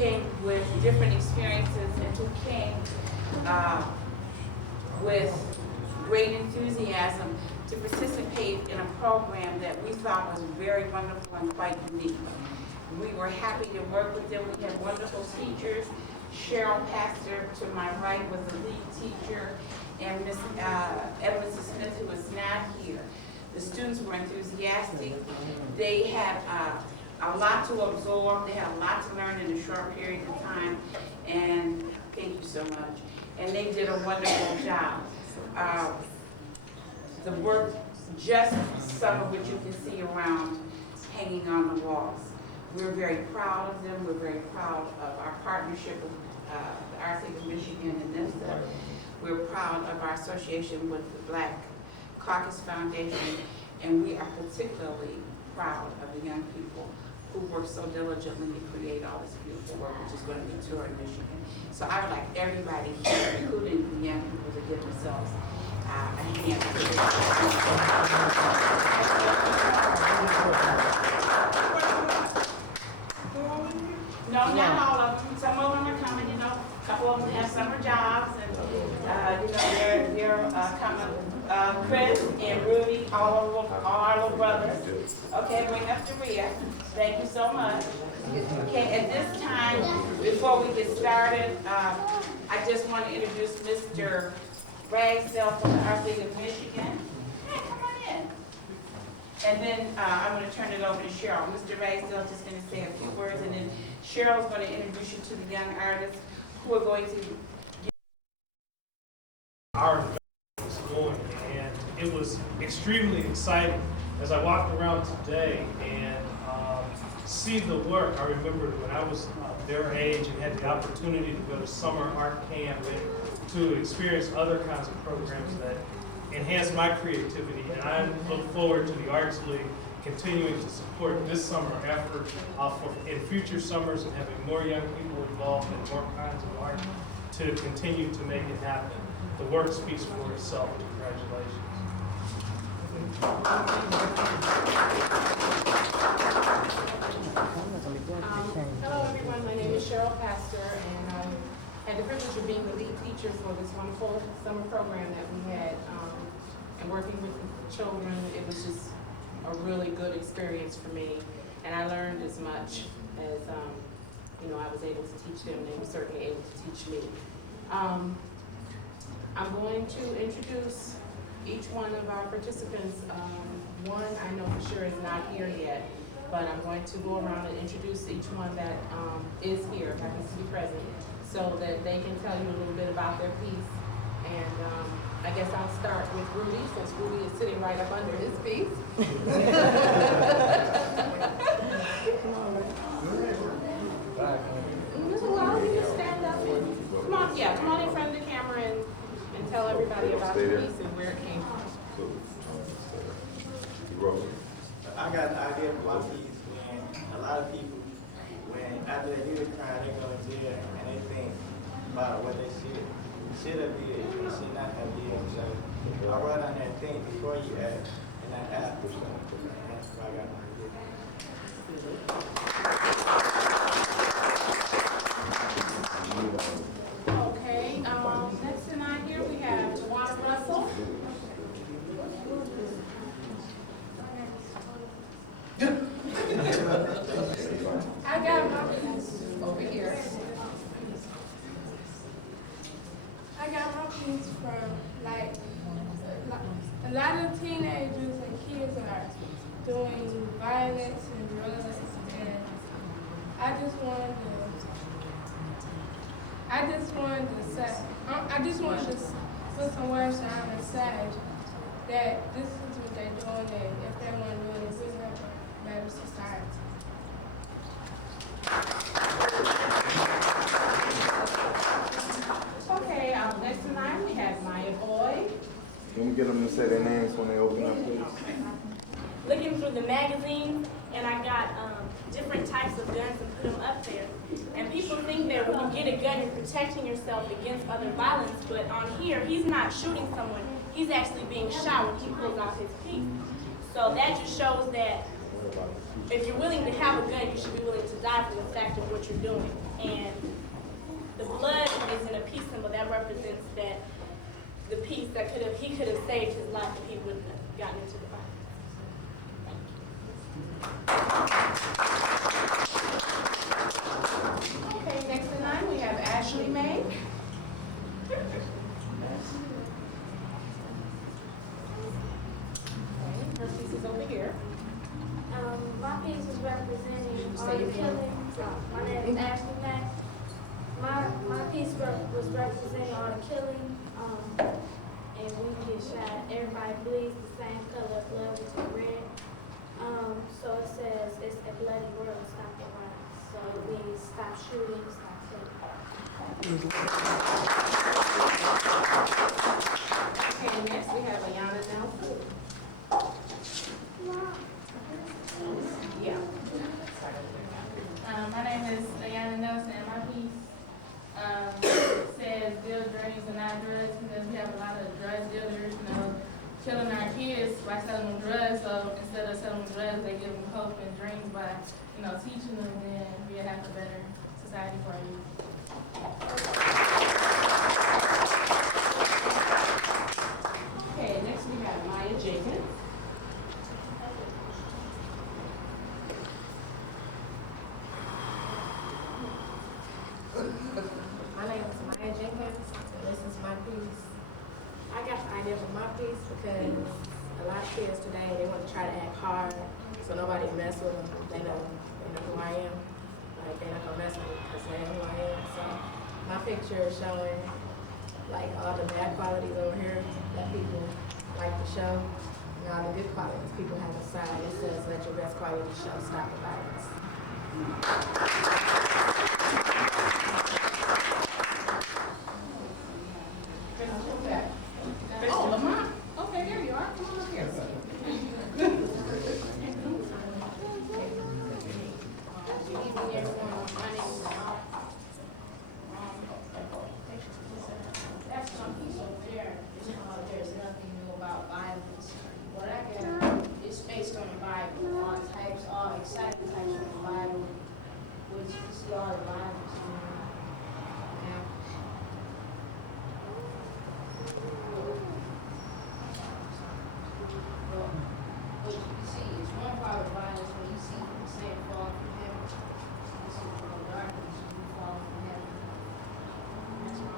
came with different experiences and who came with great enthusiasm to participate in a program that we thought was very wonderful and quite unique. We were happy to work with them. We had wonderful teachers. Cheryl Pastner, to my right, was the lead teacher, and Mrs. Smith, who is not here. The students were enthusiastic. They had a lot to absorb. They had a lot to learn in a short period of time, and thank you so much. And they did a wonderful job. The work, just some of which you can see around hanging on the walls. We're very proud of them. We're very proud of our partnership with the Art League of Michigan and NISTA. We're proud of our association with the Black Caucus Foundation, and we are particularly proud of the young people who work so diligently to create all this beautiful work, which is going to be touring Michigan. So I would like everybody here, including the young people, to give themselves a hand. No, not all of them. Some of them are coming, you know. A couple of them have summer jobs, and you know, they're coming. Chris and Rudy, all our little brothers. Okay, bring up the rear. Thank you so much. Okay, at this time, before we get started, I just want to introduce Mr. Ragsdale from the Art League of Michigan. Hey, come on in. And then I'm going to turn it over to Cheryl. Mr. Ragsdale is just going to say a few words, and then Cheryl is going to introduce you to the young artists who are going to get our was going, and it was extremely exciting as I walked around today and see the work. I remembered when I was their age and had the opportunity to go to summer art camp and to experience other kinds of programs that enhance my creativity, and I look forward to the Arts League continuing to support this summer effort in future summers and having more young people involved in more kinds of art to continue to make it happen. The work speaks for itself. Congratulations. Hello everyone, my name is Cheryl Pastner, and I had the privilege of being the lead teacher for this wonderful summer program that we had, and working with the children. It was just a really good experience for me, and I learned as much as you know, I was able to teach them. They were certainly able to teach me. I'm going to introduce each one of our participants. One I know for sure is not here yet, but I'm going to go around and introduce each one that is here, happens to be present, so that they can tell you a little bit about their piece. And I guess I'll start with Rudy, since Rudy is sitting right up under his piece. Allow you to stand up and come on, yeah, come on in front of the camera and tell everybody about your piece and where it came from. I got an idea for my piece when a lot of people, when after they hear the crime, they go in jail and they think about what they should have did and should not have did. So I write on that thing before you act and not after. That's why I got my idea. Okay, next tonight here we have Tawana Russell. I got my piece over here. I got my piece from like a lot of teenagers and kids are doing violence and drugs, and I just wanted to put some words down and say that this is what they're doing, and if they want to do it, we have a better society. Okay, next tonight we have Maye Boy. Can we get them to say their names when they open up, please? Looking through the magazine, and I got different types of guns and put them up there. And people think that when you get a gun, you're protecting yourself against other violence, but on here, he's not shooting someone. He's actually being shot when he pulls out his piece. So that just shows that if you're willing to have a gun, you should be willing to die for the fact of what you're doing. And the blood is in a peace symbol that represents that the peace that he could have saved his life if he wouldn't have gotten into the violence. Okay, next in line, we have Ashley Maye. Her piece is over here. My piece is representing all Say the your name. killings. My name is Ashley Mack. My piece was representing all the killing, and we get shot. Everybody bleeds the same color of blood, which is red. So it says it's a bloody world, stop the violence. So it means stop shooting, stop killing. Okay, next we have Ayana Nelson. Yeah. My name is Diana Nelson, and my piece says deal dreams and not drugs, because we have a lot of drug dealers, killing our kids by selling them drugs. So instead of selling them drugs, they give them hope and dreams by, teaching them, then we'll have a better society for our youth. Okay, next we have Maye Jenkins. My name is Maye Jenkins, and this is my piece. I got the idea for my piece because a lot of kids today, they want to try to act hard, so nobody mess with them. They know who I am. Like, they're not gonna mess with me because they know who I am. So my picture is showing like all the bad qualities over here that people like to show, and all the good qualities people have inside. It says, let your best quality show, stop the violence. Oh, Lamont. Okay, there you are. Come on up here. Good evening, everyone. My name is Lamont. That's some piece over there. It's called There's Nothing New About Violence. What I got is based on the Bible, all exciting types of the Bible, which you see all the violence in there. Well, what you can see is one part of violence when you see Satan fall from heaven. You see from the darkness, you fall from heaven. That's my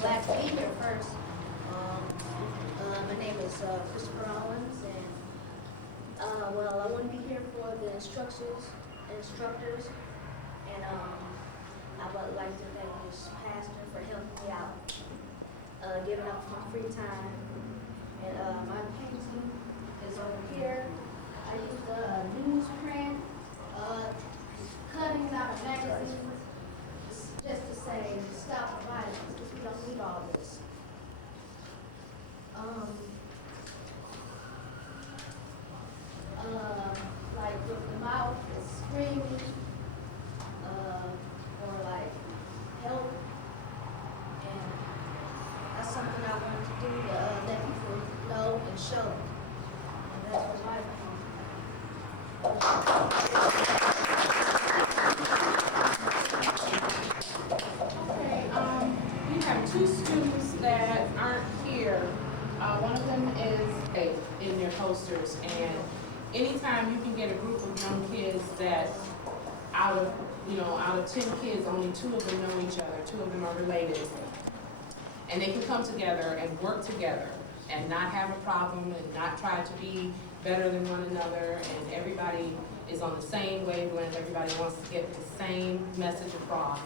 Black speaker first. My name is Christopher Owens, and well, I want to be here for the instructors, and I would like to thank Ms. Pastor for helping me out, giving up my free time, and my painting is over here. I used newsprint, cutting out of magazines, just to say stop the violence, because we don't need all this. Like if the mouth is screaming, or like help, and that's something I wanted to do to let people know and show. And that's what my Okay, we have two students that aren't here. One of them is in their posters, and anytime you can get a group of young kids that out of 10 kids, only 2 of them know each other, 2 of them are related, and they can come together and work together and not have a problem and not try to be better than one another, and everybody is on the same wavelength, everybody wants to get the same message across.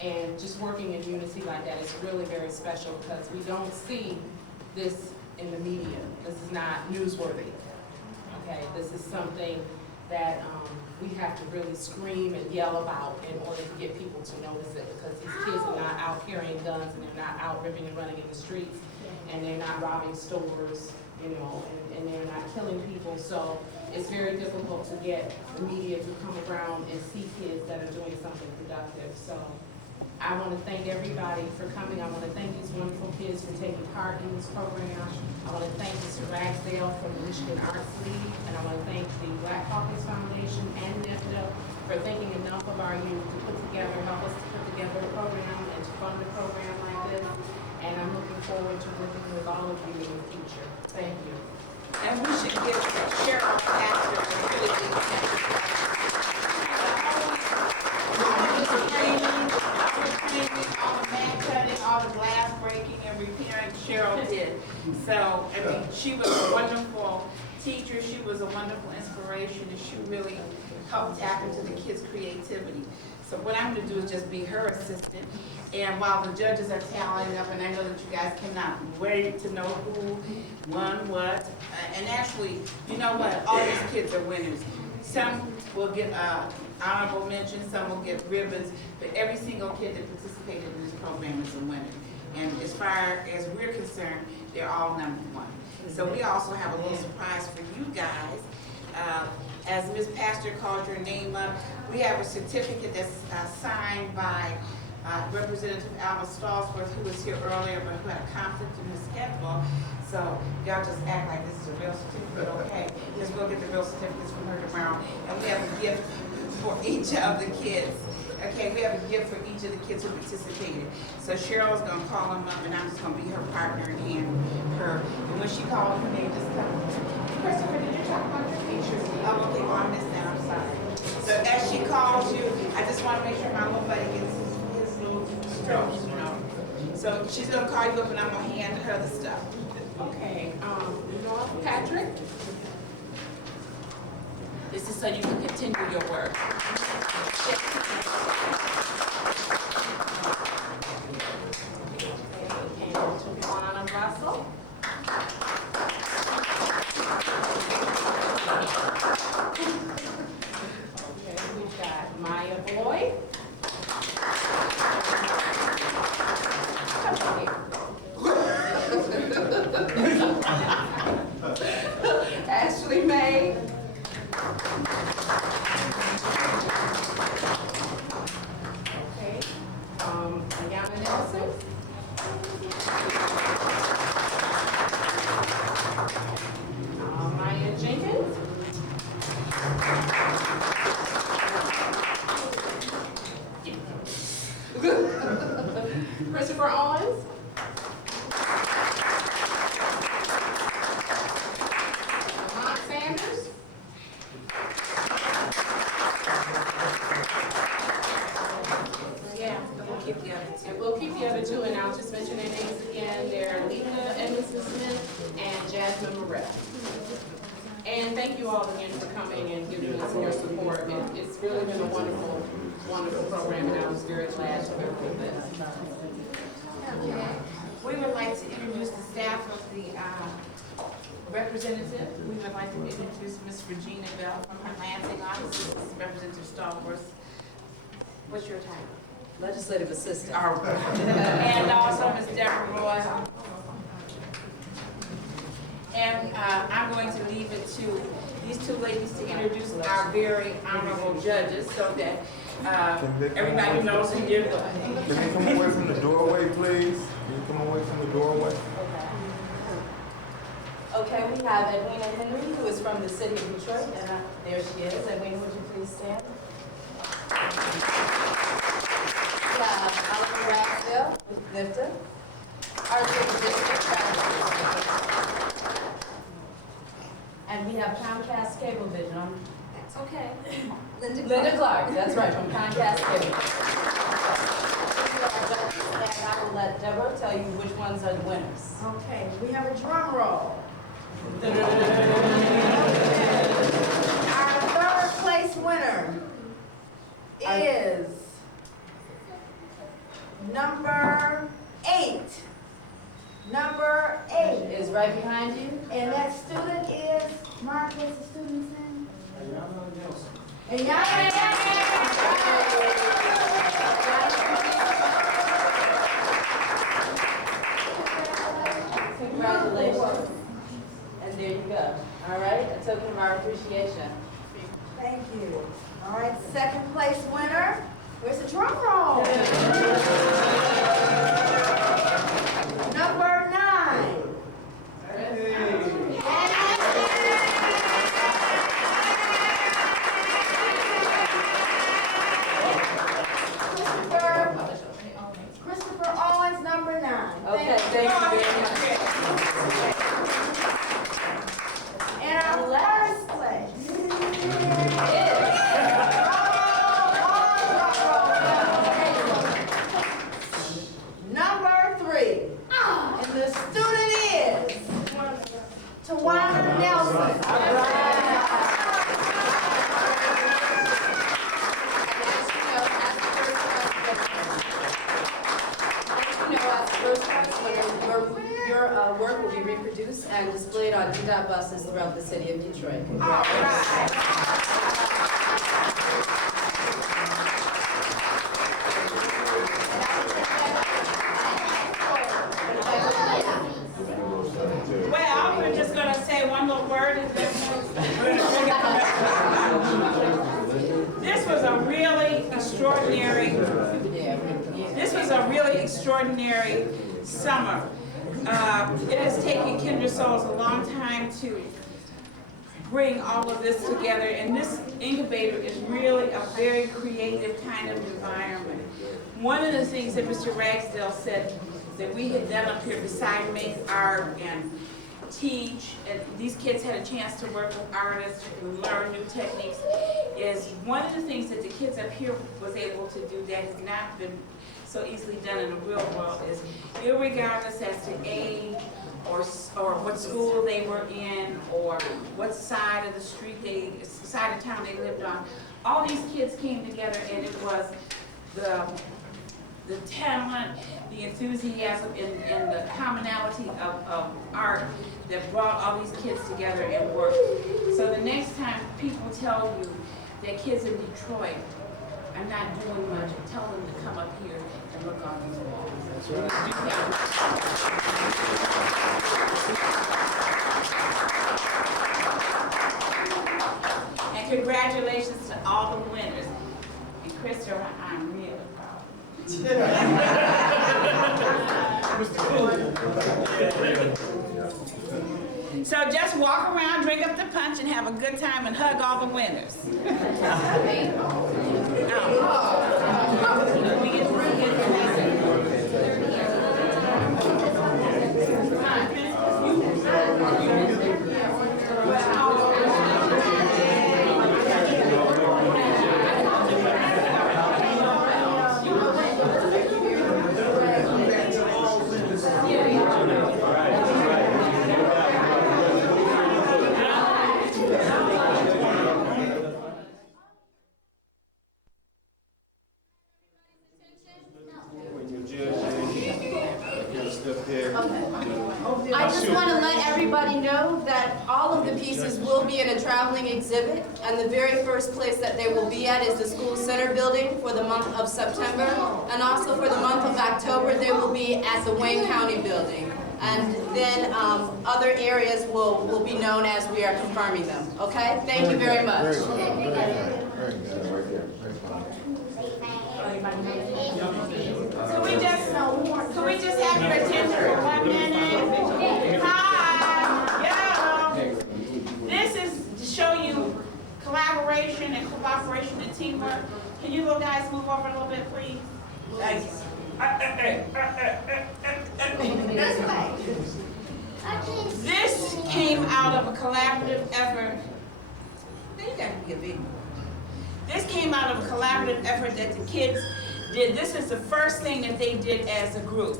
And just working in unity like that is really very special because we don't see this in the media. This is not newsworthy. Okay, this is something that we have to really scream and yell about in order to get people to notice it, because these kids are not out carrying guns and they're not out ripping and running in the streets, and they're not robbing stores, and they're not killing people. So it's very difficult to get the media to come around and see kids that are doing something productive. So I want to thank everybody for coming. I want to thank these wonderful kids for taking part in this program. I want to thank Mr. Ragsdale from the Michigan Arts League, and I want to thank the Black Caucus Foundation and NIFTA for thinking enough of our youth to help us to put together a program and to fund a program like this. And I'm looking forward to working with all of you in the future. Thank you. And we should give Cheryl Pastner a really big thank you. All the mat cutting, all the glass breaking and repairing, Cheryl did. So, I mean, she was a wonderful teacher, she was a wonderful inspiration, and she really helped tap into the kids' creativity. So what I'm gonna do is just be her assistant, and while the judges are tallying up, and I know that you guys cannot wait to know who won what, and actually, you know what, all these kids are winners. Some will get honorable mention, some will get ribbons, but every single kid that participated in this program is a winner. And as far as we're concerned, they're all #1. So we also have a little surprise for you guys. As Ms. Pastor called your name up, we have a certificate that's signed by Representative Alma Stallsworth, who was here earlier, but who had a conflict in his schedule. So y'all just act like this is a real certificate, okay? Because we'll get the real certificates from her tomorrow. And we have a gift for each of the kids. Okay, we have a gift for each of the kids who participated. So Cheryl is gonna call them up, and I'm just gonna be her partner and hand her. And when she calls her name, just tell her, Christopher, did you talk about your features? Oh, okay, well, I missed that, I'm sorry. So as she calls you, I just wanna make sure my little buddy gets his little strokes, you know? So she's gonna call you up, and I'm gonna hand her the stuff. Okay, Patrick? This is so you can continue your work. And to Juana Russell. Okay, we've got Maya Boyd. Ashley Maye. Okay, Ayana Nelson. Maya Jenkins. Christopher Owens. Lamont Sanders. Yeah, we'll keep the other two. And we'll keep the other two, and I'll just mention their names again. They're Lena Edmondson Smith and Jasmine Moretta. And thank you all again for coming and giving us your support. It's really been a wonderful, wonderful program, and I was very glad to work with it. We would like to introduce the staff of the representative. We would like to introduce Ms. Regina Bell from her Lansing office. This is Representative Stallworth. What's your title? Legislative assistant. And also Ms. Deborah Roy. And I'm going to leave it to these two ladies to introduce our very honorable judges so that everybody knows who you're doing. Can you come away from the doorway, please? Can you come away from the doorway? Okay, we have Edwina Henry, who is from the city of Detroit, and there she is. Edwina, would you please stand? We have Oliver Ragsdale with NIFTA, our city district. And we have Comcast Cablevision. That's okay. Linda Clark, that's right, from Comcast Cable. And I will let Deborah tell you which ones are the winners. Okay, we have a drum roll. Our third place winner is number 8. Number 8 is right behind you. And that student is, Mark, what's the student's name? Congratulations. And there you go. All right, a token of our appreciation. Thank you. All right, second place winner Where's the drum roll? Number 9. Christopher Owens, number 9. Okay, thank you very much. And our first place Number 3. And the student is Tawana Nelson. Your work will be reproduced and displayed on DDOT buses throughout the city of Detroit. Congratulations. Well, we're just gonna say one little word. This was a really extraordinary, summer. It has taken Kindred Souls a long time to bring all of this together, and this incubator is really a very creative kind of environment. One of the things that Mr. Ragsdale said that we had done up here, besides make art and teach, and these kids had a chance to work with artists and learn new techniques, is one of the things that the kids up here was able to do that has not been so easily done in the real world is, irregardless as to age or what school they were in or what side of the street side of town they lived on, all these kids came together, and it was the talent, the enthusiasm, and the commonality of art that brought all these kids together and worked. So the next time people tell you that kids in Detroit are not doing much, tell them to come up here and look on these walls. Do that. And congratulations to all the winners. And Christopher, I'm really proud. So just walk around, drink up the punch, and have a good time and hug all the winners. I just want to let everybody know that all of the pieces will be in a traveling exhibit, and the very first place that they will be at is the school center building for the month of September, and also for the month of October they will be at the Wayne County building, and then other areas will be known as we are confirming them. Okay? Thank you very much. Could we just have your attention for 1 minute? Hi, yo. This is to show you collaboration and cooperation and teamwork. Can you little guys move over a little bit, please? Thank you. This came out of a collaborative effort. You got to be a big one. This came out of a collaborative effort that the kids did. This is the first thing that they did as a group.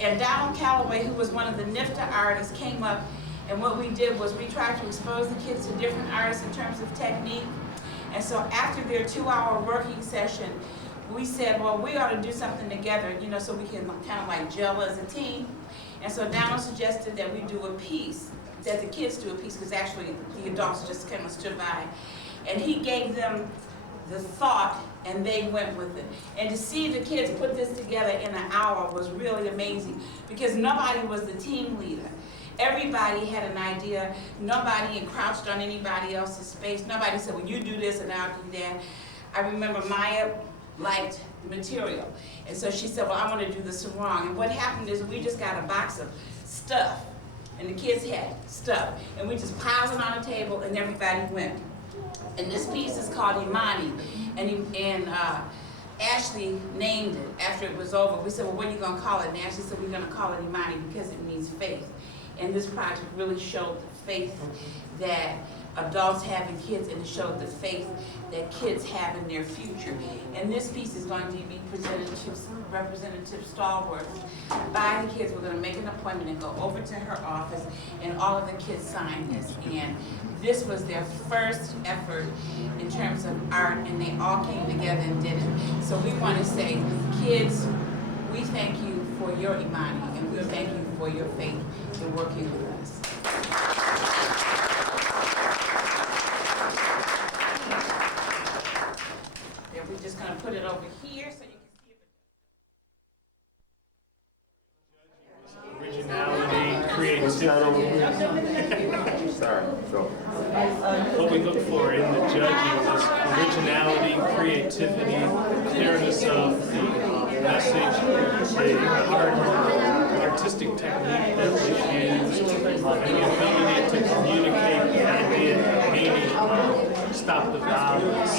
And Donald Calloway, who was one of the NIFTA artists, came up, and what we did was we tried to expose the kids to different artists in terms of technique. And so after their 2-hour working session, we said, well, we ought to do something together, you know, so we can kind of like gel as a team. And so Donald suggested that we do a piece, that the kids do a piece, because actually the adults just kind of stood by. And he gave them the thought, and they went with it. And to see the kids put this together in an hour was really amazing, because nobody was the team leader. Everybody had an idea. Nobody encroached on anybody else's space. Nobody said, well, you do this and I'll do that. I remember Maye liked the material. And so she said, well, I want to do the sarong. And what happened is we just got a box of stuff, and the kids had stuff, and we just piled it on a table, and everybody went. And this piece is called Imani, and Ashley named it after it was over. We said, well, what are you going to call it? And Ashley said, we're going to call it Imani because it means faith. And this project really showed the faith that adults have in kids, and it showed the faith that kids have in their future. And this piece is going to be presented to Representative Stallworth by the kids. We're going to make an appointment and go over to her office, and all of the kids sign this. And this was their first effort in terms of art, and they all came together and did it. So we want to say, kids, we thank you for your Imani, and we thank you for your faith in working with us. Then we're just going to put it over here so you can see it. Originality, creativity. Sorry, so. What we look for in the judging is originality, creativity, clearness of the message, the artistic technique that we use, and the ability to communicate the idea, meaning, stop the violence,